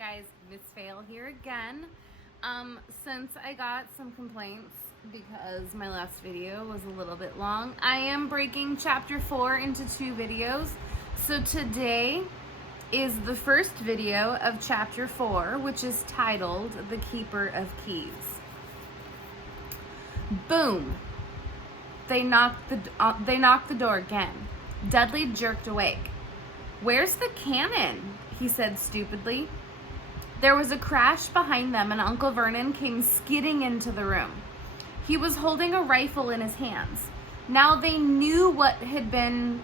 guys, Miss Fail here again. Since I got some complaints because my last video was a little bit long, I am breaking chapter 4 into 2 videos. So today is the first video of chapter 4, which is titled The Keeper of Keys. Boom! They knocked the door again. Dudley jerked awake. "Where's the cannon?" he said stupidly. There was a crash behind them and Uncle Vernon came skidding into the room. He was holding a rifle in his hands. Now they knew what had been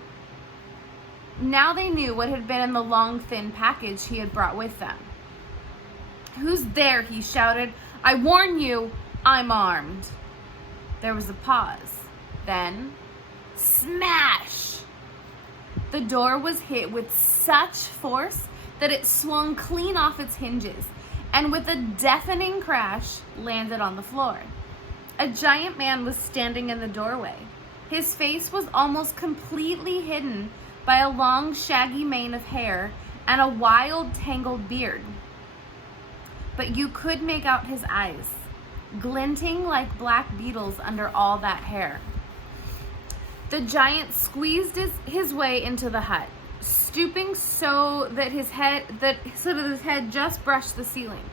in the long, thin package he had brought with them. "Who's there?" he shouted. "I warn you, I'm armed." There was a pause. Then, smash! The door was hit with such force that it swung clean off its hinges and with a deafening crash landed on the floor. A giant man was standing in the doorway. His face was almost completely hidden by a long, shaggy mane of hair and a wild, tangled beard. But you could make out his eyes, glinting like black beetles under all that hair. The giant squeezed his way into the hut, stooping so that his head just brushed the ceiling.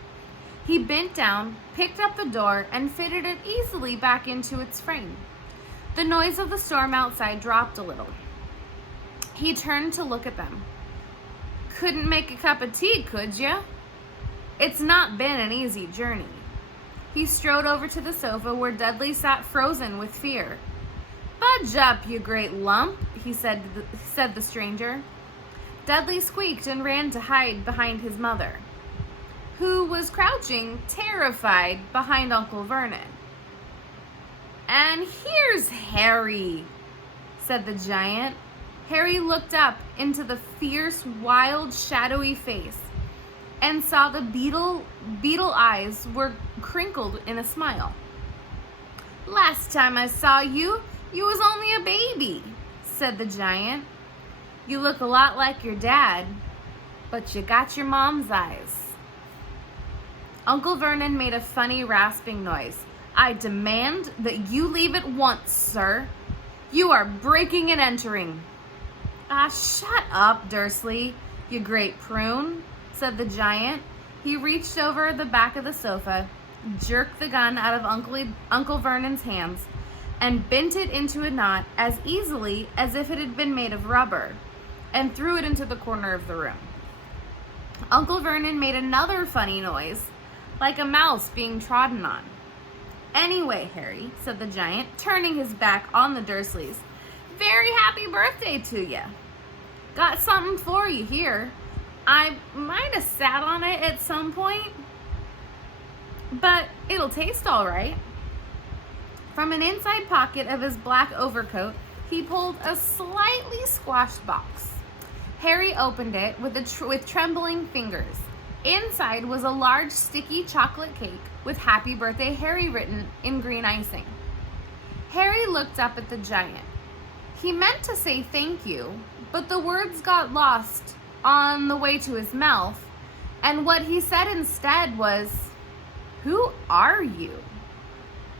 He bent down, picked up the door, and fitted it easily back into its frame. The noise of the storm outside dropped a little. He turned to look at them. "Couldn't make a cup of tea, could ya? It's not been an easy journey." He strode over to the sofa where Dudley sat frozen with fear. "Budge up, you great lump," he said the stranger. Dudley squeaked and ran to hide behind his mother, who was crouching, terrified, behind Uncle Vernon. "And here's Harry," said the giant. Harry looked up into the fierce, wild, shadowy face and saw the beetle eyes were crinkled in a smile. "Last time I saw you, you was only a baby," said the giant. "You look a lot like your dad, but you got your mom's eyes." Uncle Vernon made a funny rasping noise. "I demand that you leave at once, sir. You are breaking and entering." "Ah, shut up, Dursley, you great prune," said the giant. He reached over the back of the sofa, jerked the gun out of Uncle Vernon's hands, and bent it into a knot as easily as if it had been made of rubber, and threw it into the corner of the room. Uncle Vernon made another funny noise, like a mouse being trodden on. "Anyway, Harry," said the giant, turning his back on the Dursleys, "very happy birthday to you. Got something for you here. I might have sat on it at some point, but it'll taste all right." From an inside pocket of his black overcoat, he pulled a slightly squashed box. Harry opened it with trembling fingers. Inside was a large sticky chocolate cake with "Happy Birthday, Harry" written in green icing. Harry looked up at the giant. He meant to say thank you, but the words got lost on the way to his mouth, and what he said instead was, "Who are you?"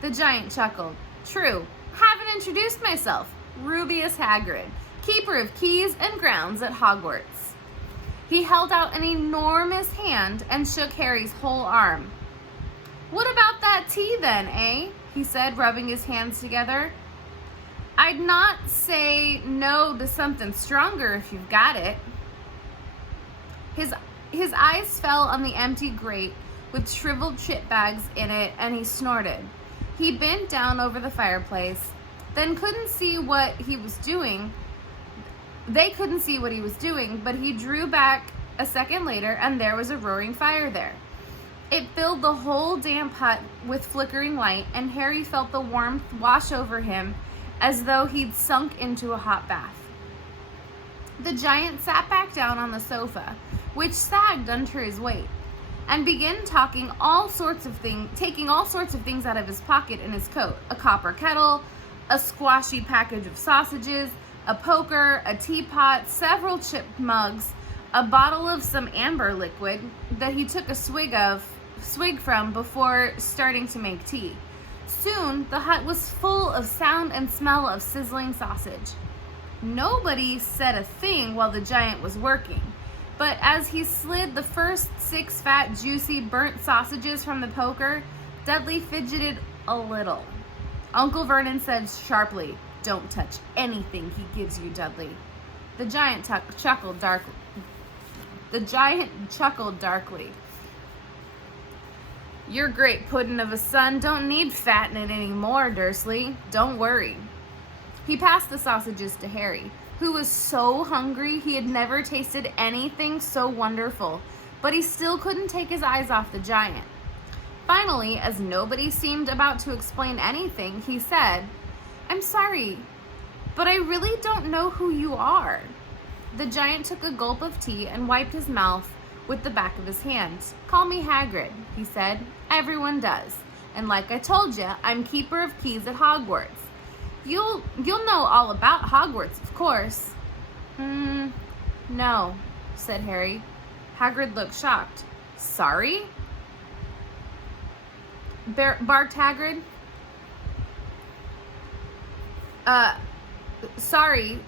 The giant chuckled. "True, haven't introduced myself. Rubeus Hagrid, keeper of keys and grounds at Hogwarts." He held out an enormous hand and shook Harry's whole arm. "What about that tea then, eh?" he said, rubbing his hands together. "I'd not say no to something stronger if you've got it." His eyes fell on the empty grate with shriveled chip bags in it, and he snorted. He bent down over the fireplace, then couldn't see what he was doing. They couldn't see what he was doing, but he drew back a second later, and there was a roaring fire there. It filled the whole damp hut with flickering light, and Harry felt the warmth wash over him as though he'd sunk into a hot bath. The giant sat back down on the sofa, which sagged under his weight, and began taking all sorts of things out of his pocket in his coat: a copper kettle, a squashy package of sausages, a poker, a teapot, several chipped mugs, a bottle of some amber liquid that he took a swig from before starting to make tea. Soon, the hut was full of sound and smell of sizzling sausage. Nobody said a thing while the giant was working, but as he slid the first 6 fat, juicy, burnt sausages from the poker, Dudley fidgeted a little. Uncle Vernon said sharply, "Don't touch anything he gives you, Dudley." The giant chuckled darkly. "Your great puddin' of a son don't need fattening anymore, Dursley. Don't worry." He passed the sausages to Harry, who was so hungry he had never tasted anything so wonderful, but he still couldn't take his eyes off the giant. Finally, as nobody seemed about to explain anything, he said, "I'm sorry, but I really don't know who you are." The giant took a gulp of tea and wiped his mouth with the back of his hand. "Call me Hagrid," he said. "Everyone does. And like I told you, I'm keeper of keys at Hogwarts. You'll know all about Hogwarts, of course." No," said Harry. Hagrid looked shocked. "Sorry?" Barked Hagrid. Sorry,"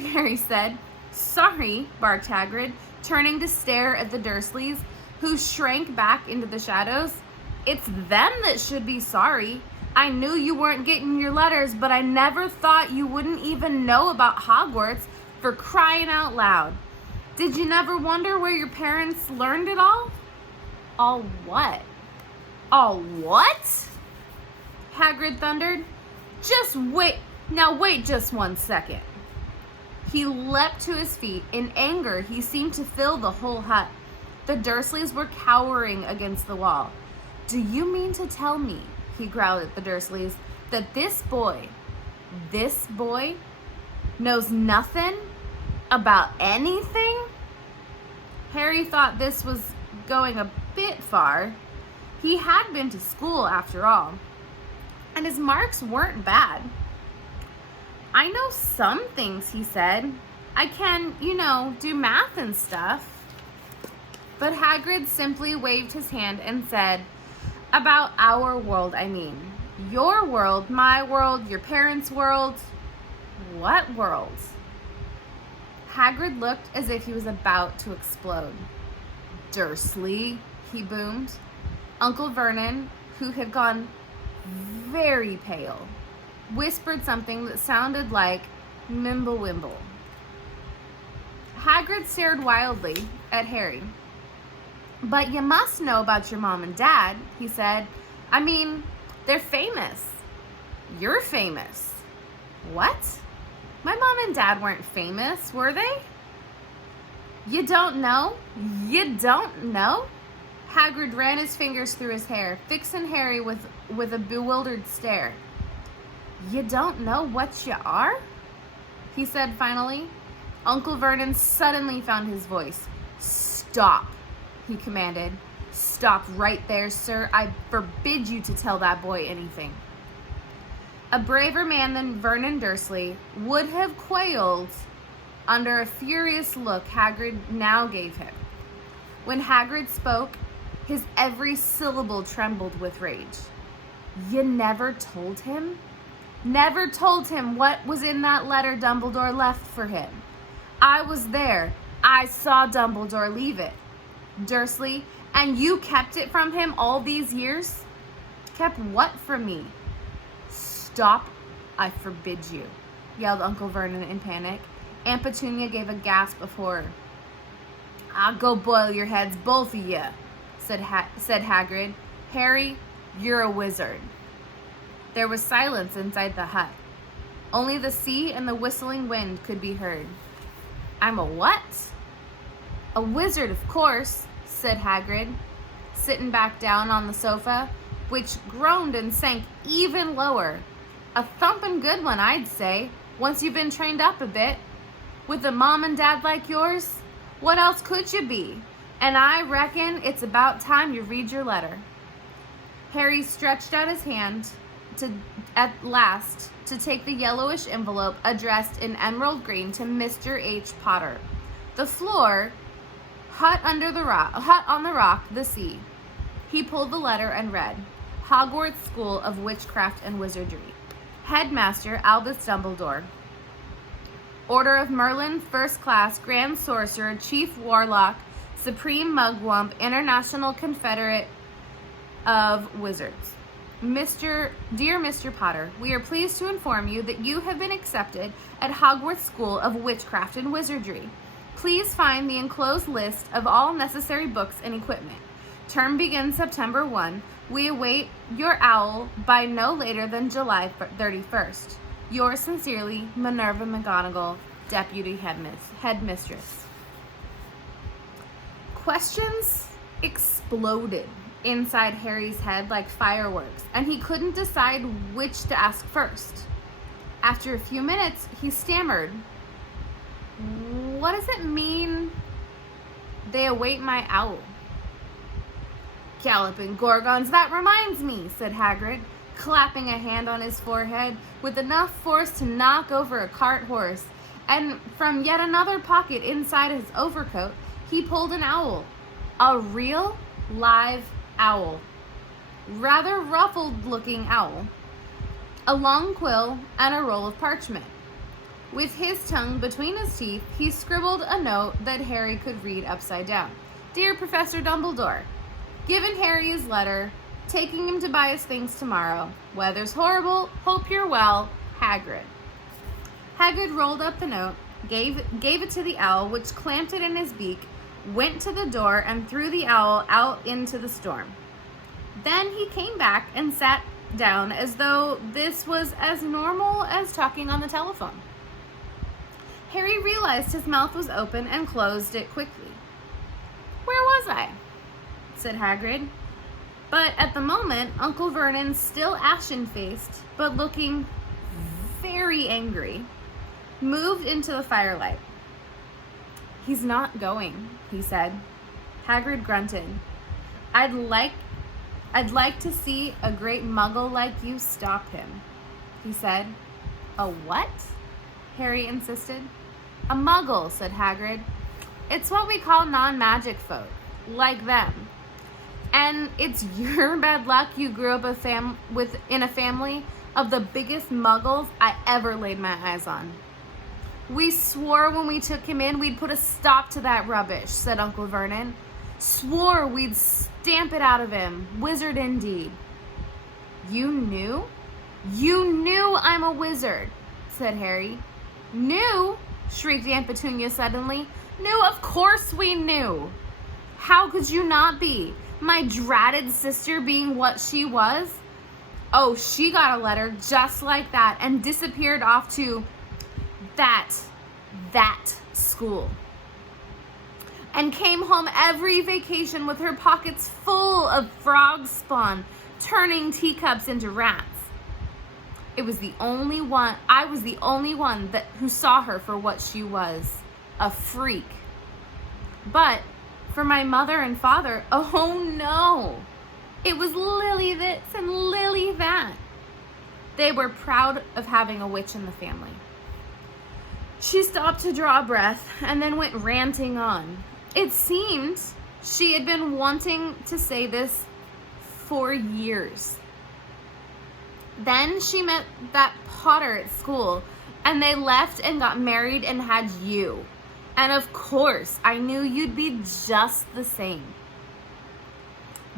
Harry said. "Sorry," barked Hagrid, turning to stare at the Dursleys, who shrank back into the shadows. "It's them that should be sorry. I knew you weren't getting your letters, but I never thought you wouldn't even know about Hogwarts, for crying out loud. Did you never wonder where your parents learned it all?" "All what?" "All what?" Hagrid thundered. "Just wait. Now wait just 1 second." He leapt to his feet. In anger, he seemed to fill the whole hut. The Dursleys were cowering against the wall. "Do you mean to tell me," he growled at the Dursleys, "that this boy knows nothing about anything?" Harry thought this was going a bit far. He had been to school, after all, and his marks weren't bad. "I know some things," he said. "I can, do math and stuff." But Hagrid simply waved his hand and said, "About our world, I mean. Your world, my world, your parents' world." "What world?" Hagrid looked as if he was about to explode. "Dursley," he boomed. Uncle Vernon, who had gone very pale, whispered something that sounded like Mimblewimble. Hagrid stared wildly at Harry. "But you must know about your mom and dad," he said. "I mean, they're famous. You're famous." "What? My mom and dad weren't famous, were they?" "You don't know? You don't know?" Hagrid ran his fingers through his hair, fixing Harry with a bewildered stare. "You don't know what you are?" he said finally. Uncle Vernon suddenly found his voice. "Stop," he commanded. "Stop right there, sir. I forbid you to tell that boy anything." A braver man than Vernon Dursley would have quailed under a furious look Hagrid now gave him. When Hagrid spoke, his every syllable trembled with rage. "You never told him? Never told him what was in that letter Dumbledore left for him? I was there. I saw Dumbledore leave it. Dursley, and you kept it from him all these years?" "Kept what from me?" "Stop, I forbid you," yelled Uncle Vernon in panic. Aunt Petunia gave a gasp of horror. "I'll go boil your heads, both of you," said Hagrid. "Harry, you're a wizard." There was silence inside the hut. Only the sea and the whistling wind could be heard. "I'm a what?" "A wizard, of course," said Hagrid, sitting back down on the sofa, which groaned and sank even lower. "A thumping good one, I'd say, once you've been trained up a bit. With a mom and dad like yours, what else could you be? And I reckon it's about time you read your letter." Harry stretched out his hand at last to take the yellowish envelope addressed in emerald green to Mr. H. Potter. The floor, hut on the rock, the sea. He pulled the letter and read, Hogwarts School of Witchcraft and Wizardry. Headmaster Albus Dumbledore. Order of Merlin, First Class, Grand Sorcerer, Chief Warlock, Supreme Mugwump, International Confederate of Wizards. Dear Mr. Potter, we are pleased to inform you that you have been accepted at Hogwarts School of Witchcraft and Wizardry. Please find the enclosed list of all necessary books and equipment. Term begins September 1. We await your owl by no later than July 31st. Yours sincerely, Minerva McGonagall, Deputy Headmistress. Questions exploded inside Harry's head like fireworks, and he couldn't decide which to ask first. After a few minutes, he stammered, What does it mean they await my owl? Galloping Gorgons, that reminds me, said Hagrid, clapping a hand on his forehead with enough force to knock over a cart horse, and from yet another pocket inside his overcoat, he pulled an owl. A real, live owl. Rather ruffled-looking owl. A long quill and a roll of parchment. With his tongue between his teeth, he scribbled a note that Harry could read upside down. Dear Professor Dumbledore, given Harry his letter, taking him to buy his things tomorrow. Weather's horrible. Hope you're well. Hagrid. Hagrid rolled up the note, gave it to the owl, which clamped it in his beak, went to the door, and threw the owl out into the storm. Then he came back and sat down as though this was as normal as talking on the telephone. Harry realized his mouth was open and closed it quickly. Where was I? Said Hagrid. But at the moment, Uncle Vernon, still ashen-faced, but looking very angry, moved into the firelight. He's not going, he said. Hagrid grunted. I'd like to see a great muggle like you stop him, he said. A what? Harry insisted. A muggle, said Hagrid. It's what we call non-magic folk, like them. And it's your bad luck you grew up in a family of the biggest muggles I ever laid my eyes on. We swore when we took him in we'd put a stop to that rubbish, said Uncle Vernon. Swore we'd stamp it out of him. Wizard indeed. You knew? You knew I'm a wizard, said Harry. Knew? Shrieked Aunt Petunia suddenly. Knew? Of course we knew. How could you not be? My dratted sister being what she was? Oh, she got a letter just like that and disappeared off to that school. And came home every vacation with her pockets full of frog spawn, turning teacups into rats. I was the only one who saw her for what she was, a freak. But for my mother and father, oh no, it was Lily this and Lily that. They were proud of having a witch in the family. She stopped to draw a breath and then went ranting on. It seemed she had been wanting to say this for years. Then she met that Potter at school, and they left and got married and had you. And of course, I knew you'd be just the same.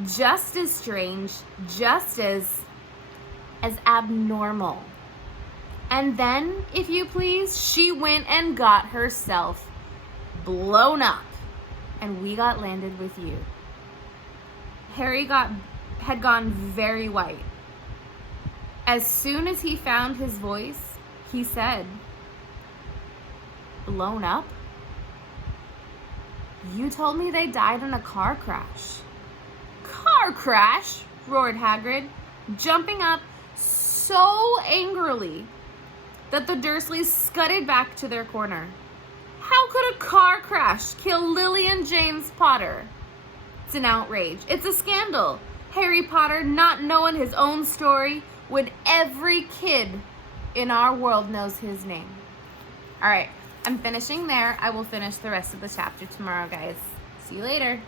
Just as strange, just as abnormal. And then, if you please, she went and got herself blown up, and we got landed with you. Harry had gone very white. As soon as he found his voice, he said, blown up? You told me they died in a car crash. Car crash? Roared Hagrid, jumping up so angrily that the Dursleys scudded back to their corner. How could a car crash kill Lily and James Potter? It's an outrage. It's a scandal. Harry Potter not knowing his own story when every kid in our world knows his name. All right, I'm finishing there. I will finish the rest of the chapter tomorrow, guys. See you later.